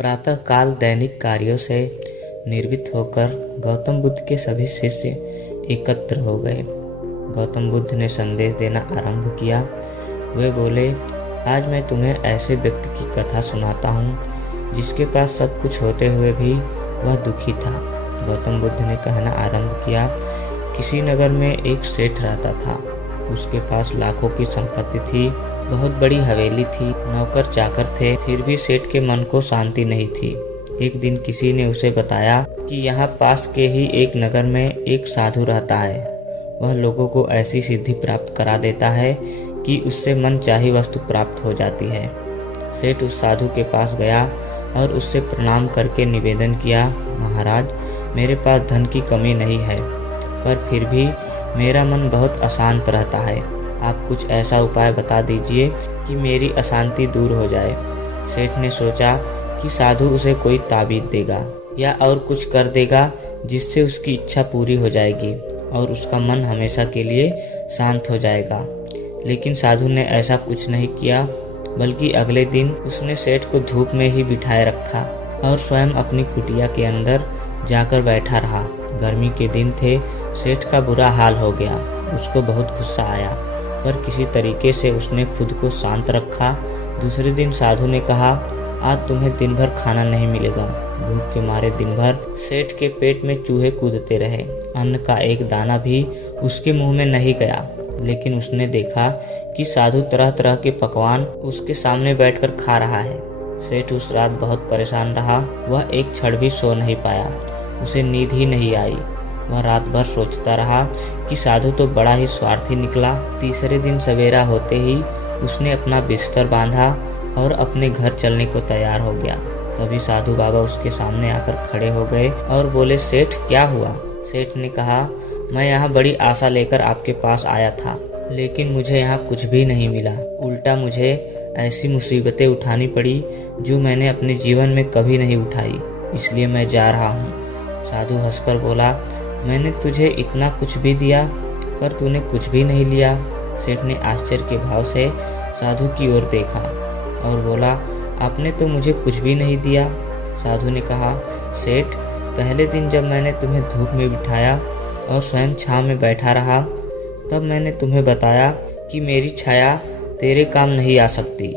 प्रातःकाल दैनिक कार्यों से निर्वृत्त होकर गौतम बुद्ध के सभी शिष्य एकत्र हो गए। गौतम बुद्ध ने संदेश देना आरंभ किया। वे बोले, आज मैं तुम्हें ऐसे व्यक्ति की कथा सुनाता हूँ जिसके पास सब कुछ होते हुए भी वह दुखी था। गौतम बुद्ध ने कहना आरंभ किया, किसी नगर में एक सेठ रहता था। उसके पास लाखों की संपत्ति थी, बहुत बड़ी हवेली थी, नौकर चाकर थे, फिर भी सेठ के मन को शांति नहीं थी। एक दिन किसी ने उसे बताया कि यहाँ पास के ही एक नगर में एक साधु रहता है। वह लोगों को ऐसी सिद्धि प्राप्त करा देता है कि उससे मन चाही वस्तु प्राप्त हो जाती है। सेठ उस साधु के पास गया और उससे प्रणाम करके निवेदन किया, महाराज, मेरे पास धन की कमी नहीं है, पर फिर भी मेरा मन बहुत अशांत रहता है। आप कुछ ऐसा उपाय बता दीजिए कि मेरी अशांति दूर हो जाए। सेठ ने सोचा कि साधु उसे कोई ताबीज देगा या और कुछ कर देगा जिससे उसकी इच्छा पूरी हो जाएगी और उसका मन हमेशा के लिए शांत हो जाएगा। लेकिन साधु ने ऐसा कुछ नहीं किया, बल्कि अगले दिन उसने सेठ को धूप में ही बिठाए रखा और स्वयं अपनी कुटिया के अंदर जाकर बैठा रहा। गर्मी के दिन थे, सेठ का बुरा हाल हो गया। उसको बहुत गुस्सा आया, पर किसी तरीके से उसने खुद को शांत रखा। दूसरे दिन साधु ने कहा, आज तुम्हें दिन भर खाना नहीं मिलेगा। भूख के मारे दिन भर सेठ के पेट में चूहे कूदते रहे। अन्न का एक दाना भी उसके मुंह में नहीं गया। लेकिन उसने देखा कि साधु तरह तरह के पकवान उसके सामने बैठकर खा रहा है। सेठ उस रात बहुत परेशान रहा। वह एक क्षण भी सो नहीं पाया। उसे नींद ही नहीं आई। वह रात भर सोचता रहा कि साधु तो बड़ा ही स्वार्थी निकला। तीसरे दिन सवेरा होते ही उसने अपना बिस्तर बांधा और अपने घर चलने को तैयार हो गया। तभी साधु बाबा उसके सामने आकर खड़े हो गए और बोले, सेठ क्या हुआ? सेठ ने कहा, मैं यहाँ बड़ी आशा लेकर आपके पास आया था, लेकिन मुझे यहाँ कुछ भी नहीं मिला। उल्टा मुझे ऐसी मुसीबतें उठानी पड़ी जो मैंने अपने जीवन में कभी नहीं उठाई, इसलिए मैं जा रहा हूँ। साधु हंसकर बोला, मैंने तुझे इतना कुछ भी दिया, पर तूने कुछ भी नहीं लिया। सेठ ने आश्चर्य के भाव से साधु की ओर देखा और बोला, आपने तो मुझे कुछ भी नहीं दिया। साधु ने कहा, सेठ, पहले दिन जब मैंने तुम्हें धूप में बिठाया और स्वयं छांव में बैठा रहा, तब मैंने तुम्हें बताया कि मेरी छाया तेरे काम नहीं आ सकती।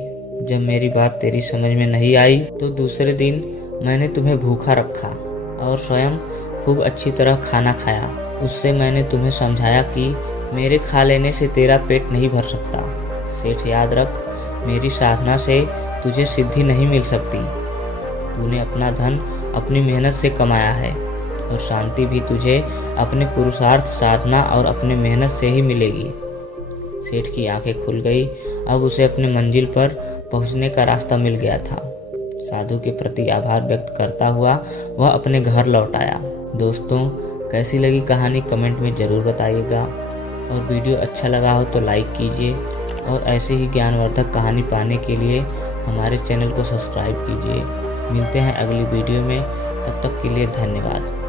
जब मेरी बात तेरी समझ में नहीं आई तो दूसरे दिन मैंने तुम्हें भूखा रखा और स्वयं खूब अच्छी तरह खाना खाया। उससे मैंने तुम्हें समझाया कि मेरे खा लेने से तेरा पेट नहीं भर सकता। सेठ, याद रख, मेरी साधना से तुझे सिद्धि नहीं मिल सकती। तूने अपना धन अपनी मेहनत से कमाया है और शांति भी तुझे अपने पुरुषार्थ, साधना और अपने मेहनत से ही मिलेगी। सेठ की आंखें खुल गई। अब उसे अपने मंजिल पर पहुंचने का रास्ता मिल गया था। साधु के प्रति आभार व्यक्त करता हुआ वह अपने घर लौट आया। दोस्तों, कैसी लगी कहानी कमेंट में ज़रूर बताइएगा और वीडियो अच्छा लगा हो तो लाइक कीजिए और ऐसे ही ज्ञानवर्धक कहानी पाने के लिए हमारे चैनल को सब्सक्राइब कीजिए। मिलते हैं अगली वीडियो में, तब तक के लिए धन्यवाद।